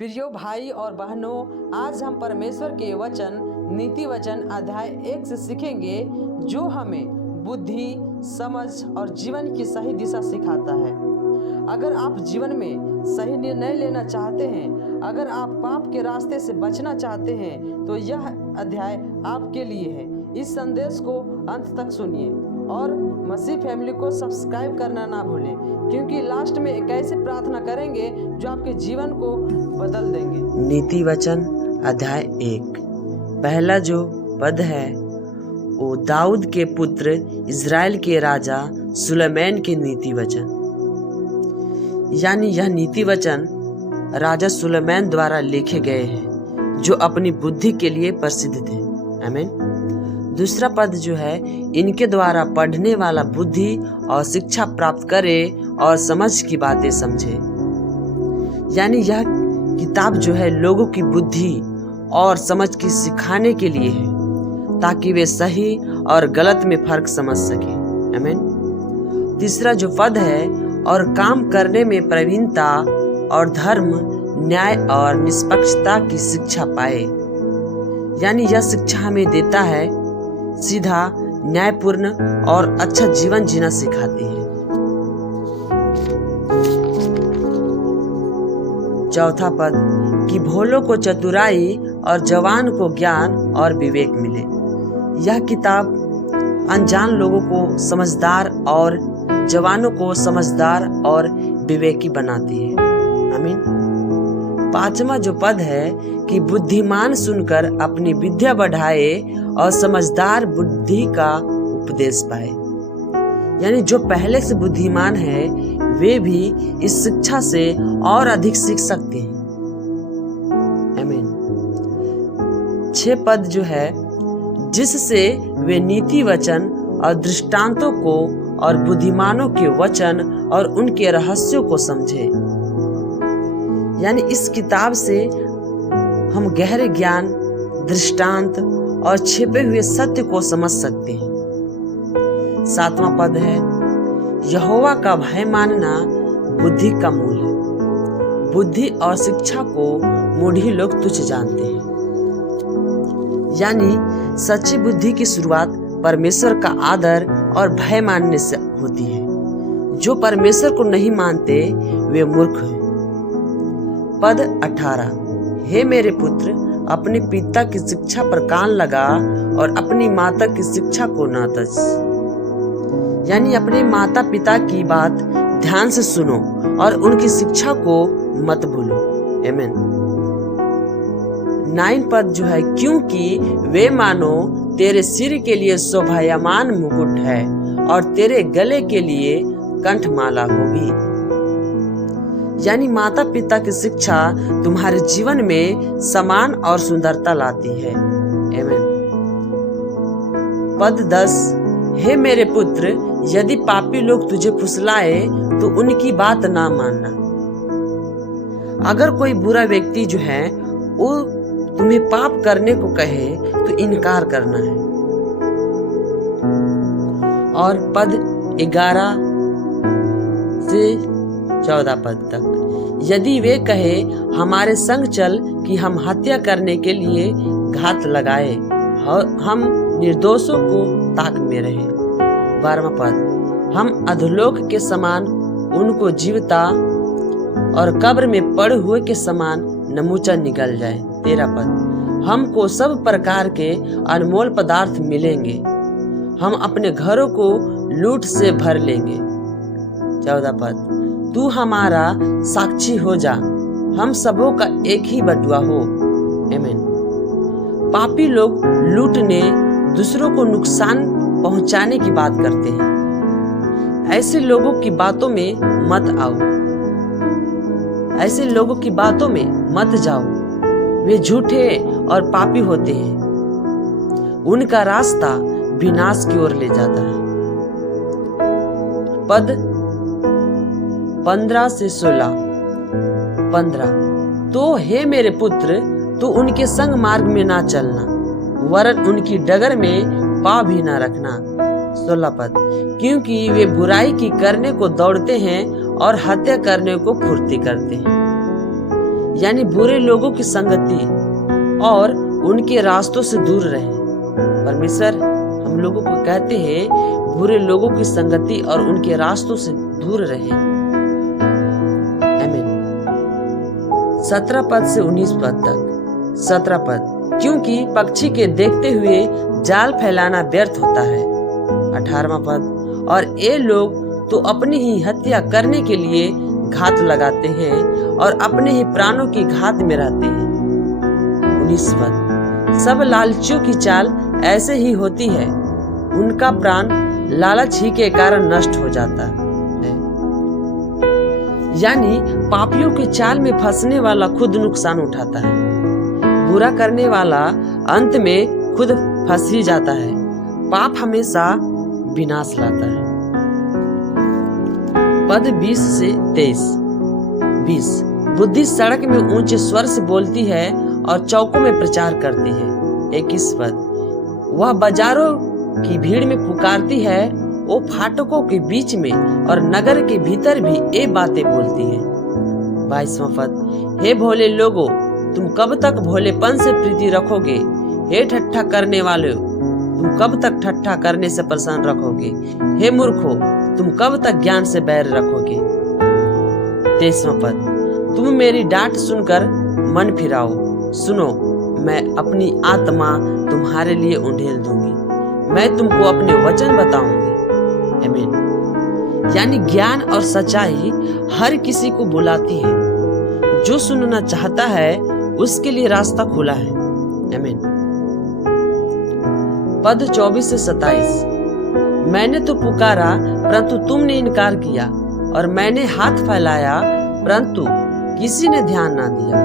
प्रियो भाई और बहनों, आज हम परमेश्वर के वचन नीति वचन अध्याय 1 से सीखेंगे, जो हमें बुद्धि, समझ और जीवन की सही दिशा सिखाता है। अगर आप जीवन में सही निर्णय लेना चाहते हैं, अगर आप पाप के रास्ते से बचना चाहते हैं, तो यह अध्याय आपके लिए है। इस संदेश को अंत तक सुनिए और मसीह फैमिली को सब्सक्राइब करना ना भूलें, क्योंकि लास्ट में एक ऐसी प्रार्थना करेंगे जो आपके जीवन को बदल देंगे। नीति वचन अध्याय 1। पहला जो पद है वो दाऊद के पुत्र इज़राइल के राजा सुलेमान के नीति वचन, यानी यह नीति वचन राजा सुलेमान द्वारा लिखे गए हैं, जो अपनी बुद्धि के लिए प्रसिद्ध थे। आमीन। दूसरा पद जो है, इनके द्वारा पढ़ने वाला बुद्धि और शिक्षा प्राप्त करे और समझ की बातें समझे, यानी यह किताब जो है लोगों की बुद्धि और समझ की सिखाने के लिए है, ताकि वे सही और गलत में फर्क समझ सके। आमीन। तीसरा जो पद है, और काम करने में प्रवीणता और धर्म, न्याय और निष्पक्षता की शिक्षा पाए, यानी यह शिक्षा हमें देता है सीधा, न्यायपूर्ण और अच्छा जीवन जीना सिखाती है। चौथा पद, कि भोलों को चतुराई और जवान को ज्ञान और विवेक मिले। यह किताब अनजान लोगों को समझदार और जवानों को समझदार और विवेकी बनाती है। आमीन। पांचवा जो पद है, कि बुद्धिमान सुनकर अपनी विद्या बढ़ाए और समझदार बुद्धि का उपदेश पाए, यानी जो पहले से बुद्धिमान है वे भी इस शिक्षा से और अधिक सीख सकते हैं। आमीन। 6 पद जो है, जिससे वे नीति वचन और दृष्टांतों को और बुद्धिमानों के वचन और उनके रहस्यों को समझे, यानी इस किताब से हम गहरे ज्ञान, दृष्टांत और छिपे हुए सत्य को समझ सकते हैं। 7वां पद है, यहोवा का भय मानना बुद्धि का मूल है। बुद्धि और शिक्षा को मूढ़ी लोग तुच्छ जानते हैं, यानी सच्ची बुद्धि की शुरुआत परमेश्वर का आदर और भय मानने से होती है। जो परमेश्वर को नहीं मानते वे मूर्ख हैं। पद 18, हे मेरे पुत्र, अपने पिता की शिक्षा पर कान लगा और अपनी माता की शिक्षा को न तज, यानी अपने माता पिता की बात ध्यान से सुनो और उनकी शिक्षा को मत भूलो। आमीन। 9 पद जो है, क्योंकि वे मानो तेरे सिर के लिए शोभायमान मुकुट है और तेरे गले के लिए कंठमाला होगी, यानी माता पिता की शिक्षा तुम्हारे जीवन में सम्मान और सुंदरता लाती है। आमीन। पद 10, हे मेरे पुत्र, यदि पापी लोग तुझे फुसलाए तो उनकी बात ना मानना। अगर कोई बुरा व्यक्ति जो है वो तुम्हें पाप करने को कहे तो इनकार करना है। और पद 11 से 14 पद तक, यदि वे कहे हमारे संग चल कि हम हत्या करने के लिए घात लगाए, हम निर्दोषों को ताक में रहे। 12वां पद, हम अधोलोक के समान उनको जीवता और कब्र में पड़े हुए के समान नमूचा निकल जाए। 13 पद, हमको सब प्रकार के अनमोल पदार्थ मिलेंगे, हम अपने घरों को लूट से भर लेंगे। 14 पद, तू हमारा साक्षी हो जा, हम सबों का एक ही बटुआ हो। आमीन। पापी लोग लूटने, दूसरों को नुकसान पहुंचाने की बात करते हैं। ऐसे लोगों की बातों में मत आओ, ऐसे लोगों की बातों में मत जाओ, वे झूठे और पापी होते हैं, उनका रास्ता विनाश की ओर ले जाता है। पद 15 से 16। 15, तो हे मेरे पुत्र, तू उनके संग मार्ग में ना चलना, वरन उनकी डगर में पाँव भी ना रखना। 16 पद, क्योंकि वे बुराई की करने को दौड़ते हैं और हत्या करने को फुर्ती करते हैं, यानी बुरे लोगों की संगति और उनके रास्तों से दूर रहें। परमेश्वर हम लोगों को कहते हैं बुरे लोगों की संगति और उनके रास्तों से दूर रहें। आमीन। 17 पद से 19 पद तक। 17 पद, क्योंकि पक्षी के देखते हुए जाल फैलाना व्यर्थ होता है। 18वां पद, और ये लोग तो अपनी ही हत्या करने के लिए घात लगाते हैं और अपने ही प्राणों की घात में रहते हैं। 19 पद, सब लालचियों की चाल ऐसे ही होती है, उनका प्राण लालच ही के कारण नष्ट हो जाता है। यानी पापियों के चाल में फंसने वाला खुद नुकसान उठाता है, बुरा करने वाला अंत में खुद फंस ही जाता है। पाप हमेशा विनाश लाता है। पद 20 से 23। 20, बुद्धि सड़क में ऊंचे स्वर से बोलती है और चौकों में प्रचार करती है। 21 पद, वह बाजारों की भीड़ में पुकारती है, वो फाटकों के बीच में और नगर के भीतर भी ये बातें बोलती है। 22वां पद, हे भोले लोगों, तुम कब तक भोलेपन से प्रीति रखोगे? हे ठट्ठा करने वाले, तुम कब तक ठट्ठा करने से प्रसन्न रखोगे? हे मूर्खों, तुम कब तक ज्ञान से बैर रखोगे? 23वां पद, तुम मेरी डांट सुनकर मन फिराओ। सुनो, मैं अपनी आत्मा तुम्हारे लिए उंडेल दूंगी, मैं तुमको अपने वचन बताऊंगी। आमीन। यानी ज्ञान और सच्चाई हर किसी को बुलाती है। जो सुनना चाहता है उसके लिए रास्ता खुला है। आमीन। पद 24 से 27, मैंने तो पुकारा परंतु तुमने इनकार किया, और मैंने हाथ फैलाया परंतु किसी ने ध्यान ना दिया।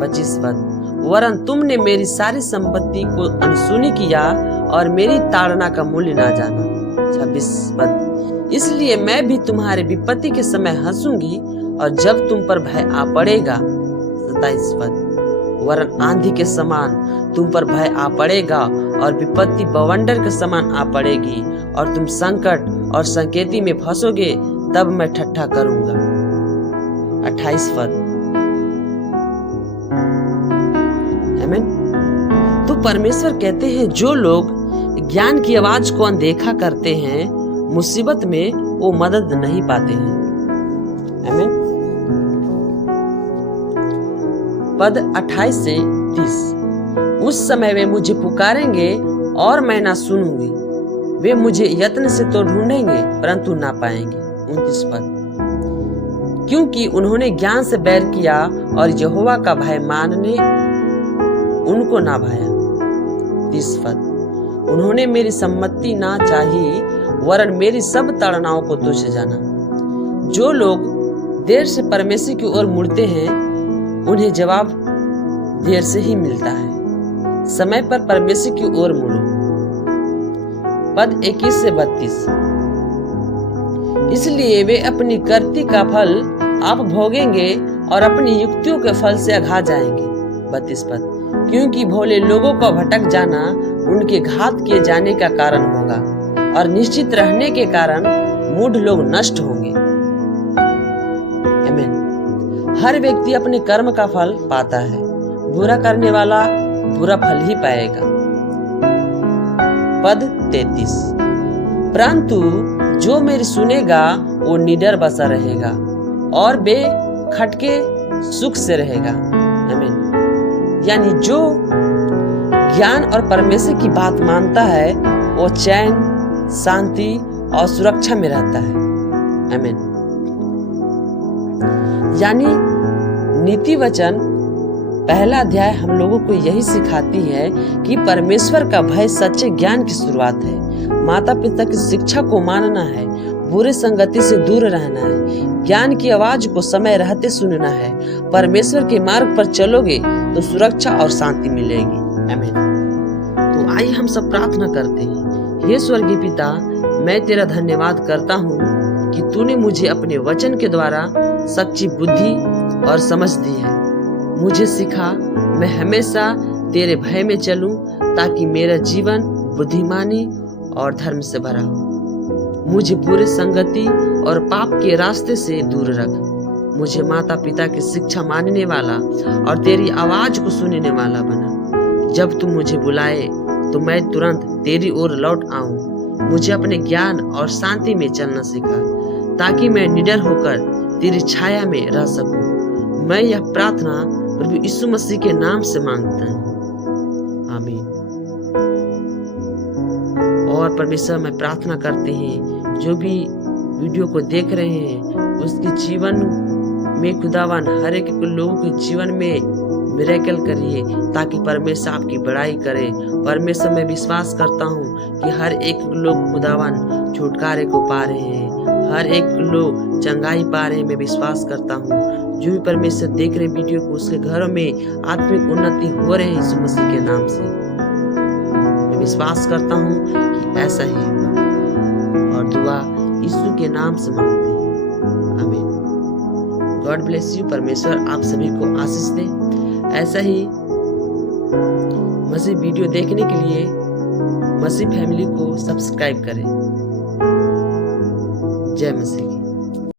25 पद, वरन तुमने मेरी सारी संपत्ति को अनसुनी किया और मेरी ताड़ना का मूल्य ना जाना। 26 पद, इसलिए मैं भी तुम्हारे विपत्ति के समय हंसूंगी और जब तुम पर भय आ पड़ेगा। 27 पद, वरन आंधी के समान तुम पर भय आ पड़ेगा और विपत्ति बवंडर के समान आ पड़ेगी और तुम संकट और संकेती में फंसोगे, तब मैं ठट्ठा करूंगा। 28 पद, आमीन। तो परमेश्वर कहते हैं जो लोग ज्ञान की आवाज को अनदेखा करते हैं, मुसीबत में वो मदद नहीं पाते हैं। आमीन। पद 28 से 30, उस समय वे मुझे पुकारेंगे और मैं ना सुनूंगी, वे मुझे यत्न से तो ढूंढेंगे परंतु ना पाएंगे। 29 पद, क्योंकि उन्होंने ज्ञान से बैर किया और यहोवा का भय मानने उनको ना भाया। 30 पद, उन्होंने मेरी सम्मति ना चाही वरन मेरी सब ताड़नाओं को तुच्छ जाना। जो लोग देर से परमेश्वर की ओर मुड़ते हैं उन्हें जवाब देर से ही मिलता है। समय पर परमेश्वर की ओर मुड़ो। पद 21 से 32, इसलिए वे अपनी करती का फल आप भोगेंगे और अपनी युक्तियों के फल से अघा जाएंगे। 32 पद, क्योंकि भोले लोगों का भटक जाना उनके घात किए जाने का कारण होगा और निश्चित रहने के कारण मूढ़ लोग नष्ट होंगे। आमीन। हर व्यक्ति अपने कर्म का फल पाता है, बुरा करने वाला बुरा फल ही पाएगा। पद 33, परंतु जो मेरी सुनेगा वो निडर बसा रहेगा और बेखटके सुख से रहेगा। आमीन। यानी जो ज्ञान और परमेश्वर की बात मानता है वो चैन, शांति और सुरक्षा में रहता है। आमीन। यानी नीति वचन पहला अध्याय हम लोगों को यही सिखाती है कि परमेश्वर का भय सच्चे ज्ञान की शुरुआत है। माता पिता की शिक्षा को मानना है, बुरे संगति से दूर रहना है, ज्ञान की आवाज को समय रहते सुनना है। परमेश्वर के मार्ग पर चलोगे तो सुरक्षा और शांति मिलेगी। आमीन। तो आइए हम सब प्रार्थना करते हैं। हे स्वर्गीय पिता, मैं तेरा धन्यवाद करता हूँ कि तूने मुझे अपने वचन के द्वारा सच्ची बुद्धि और समझ दी है। मुझे सिखा मैं हमेशा तेरे भय में चलूं ताकि मेरा जीवन बुद्धिमानी और धर्म से भरा हो। मुझे बुरे संगति और पाप के रास्ते से दूर रख। मुझे माता पिता की शिक्षा मानने वाला और तेरी आवाज को सुनने वाला बना। जब तुम मुझे बुलाए तो मैं तुरंत तेरी ओर लौट आऊं। मुझे अपने ज्ञान और शांति में चलना सिखा, ताकि मैं निडर होकर तेरी छाया में रह सकूं। मैं यह प्रार्थना प्रभु यीशु मसीह के नाम से मांगता हूँ, आमीन। और परमेश्वर मैं प्रार्थना करते हैं जो भी वीडियो को देख रहे हैं उसके जीवन में खुदावन हर एक लोगों के जीवन में मिरेकल करिए, ताकि परमेश्वर आपकी बड़ाई करे। परमेश्वर मैं विश्वास करता हूँ कि हर एक लोग खुदावन छुटकारे को पा रहे हैं, हर एक लोग चंगाई पा रहे हैं। मैं विश्वास करता हूँ जो भी परमेश्वर देख रहे वीडियो को उसके घरों में आत्मिक उन्नति हो रही है यीशु मसीह के नाम से। मैं विश्वास करता हूँ कि ऐसा ही होगा और दुआ यीशु के नाम से मांगते हैं, आमीन। God bless you. परमेश्वर आप सभी को आशीष दे। ऐसा ही मसीह वीडियो देखने के लिए मसीह फैमिली को सब्सक्राइब करें। जय मसीह।